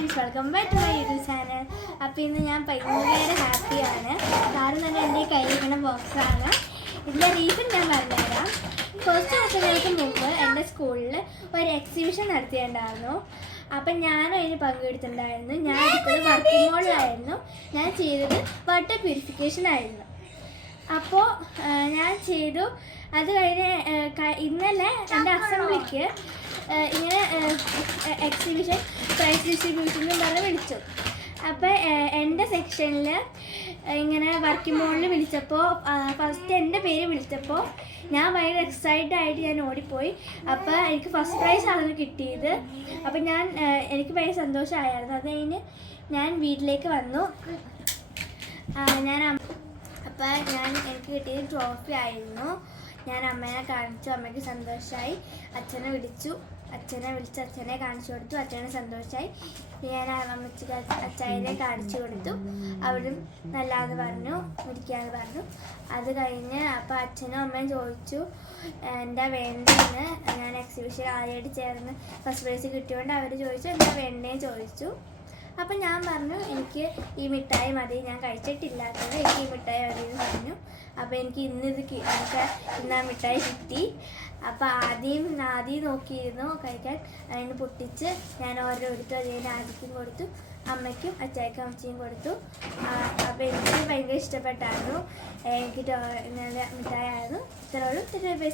Friends, welcome back to my YouTube channel. അപ്പോൾ ഇന്ന് ഞാൻ ഭയങ്കര ഹാപ്പിയാണ്. കാരണം തന്നെ എൻ്റെ കയ്യിലിരിക്കുന്ന ബോക്സാണ്. ഇതിൻ്റെ റീസൺ ഞാൻ പറഞ്ഞുതരാം. കുറച്ച് ദിവസങ്ങൾക്ക് മുമ്പ് എൻ്റെ സ്കൂളിൽ ഒരു എക്സിബിഷൻ നടത്തിയിട്ടുണ്ടായിരുന്നു. അപ്പം ഞാനും അതിന് പങ്കെടുത്തിട്ടുണ്ടായിരുന്നു. ഞാൻ എടുത്തത് വർക്കിംഗ് മോഡിലായിരുന്നു. ഞാൻ ചെയ്തത് വാട്ടർ പ്യൂരിഫിക്കേഷൻ ആയിരുന്നു. അപ്പോൾ ഞാൻ ചെയ്തു. അത് കഴിഞ്ഞ് ഇന്നലെ എൻ്റെ അസംബ്ലിക്ക് ഇങ്ങനെ എക്സിബിഷൻ പ്രൈസ് ഡിസ്ട്രിബ്യൂഷനും പറഞ്ഞ് വിളിച്ചു. അപ്പോൾ എൻ്റെ സെക്ഷനിൽ ഇങ്ങനെ വർക്കിംഗ് മോഡിൽ വിളിച്ചപ്പോൾ ഫസ്റ്റ് എൻ്റെ പേര് വിളിച്ചപ്പോൾ ഞാൻ ഭയങ്കര എക്സൈറ്റഡ് ആയിട്ട് ഞാൻ ഓടിപ്പോയി. അപ്പോൾ എനിക്ക് ഫസ്റ്റ് പ്രൈസ് ആണ് കിട്ടിയത്. അപ്പോൾ എനിക്ക് ഭയങ്കര സന്തോഷമായിരുന്നു. അത് കഴിഞ്ഞ് ഞാൻ വീട്ടിലേക്ക് വന്നു. എനിക്ക് കിട്ടിയത് ട്രോഫി ആയിരുന്നു. ഞാൻ അമ്മേനെ കാണിച്ചു. അമ്മയ്ക്ക് സന്തോഷമായി. അച്ഛനെ വിളിച്ച് അച്ഛനെ കാണിച്ചു കൊടുത്തു. അച്ഛനെ സന്തോഷമായി. ഞാൻ അമ്മച്ചിക്ക് അച്ചായനെ കാണിച്ചു കൊടുത്തു. അവരും നല്ലതെന്ന് പറഞ്ഞു, ഇരിക്കാന്ന് പറഞ്ഞു. അത് കഴിഞ്ഞ് അപ്പോൾ അച്ഛനും അമ്മയും ചോദിച്ചു എന്താ വേണ്ടതെന്ന്. ഞാൻ എക്സിബിഷൻ ആദ്യമായിട്ട് ചേർന്ന് ഫസ്റ്റ് പ്രൈസ് കിട്ടിയോണ്ട് അവർ ചോദിച്ചു എന്താ വേണ്ടതെന്ന് ചോദിച്ചു. അപ്പം ഞാൻ പറഞ്ഞു എനിക്ക് ഈ മിഠായി മതി, ഞാൻ കഴിച്ചിട്ടില്ലാത്തത്, എനിക്ക് ഈ മിഠായി മതി എന്ന് പറഞ്ഞു. അപ്പോൾ എനിക്ക് ഇന്ന് ആ മിഠായി കിട്ടി. അപ്പോൾ ആദ്യം നോക്കിയിരുന്നു കഴിക്കാൻ. അതിന് പൊട്ടിച്ച് ഞാൻ ഓരോരുത്തരും അതിന് ആദ്യക്കും കൊടുത്തു, അമ്മയ്ക്കും അച്ചായ്ക്കും അമ്മച്ചിയും കൊടുത്തു. അപ്പോൾ എനിക്ക് ഭയങ്കര ഇഷ്ടപ്പെട്ടായിരുന്നു. എനിക്ക് നല്ല മിഠായി ആയിരുന്നു. ഇത്രയോളം ബൈ.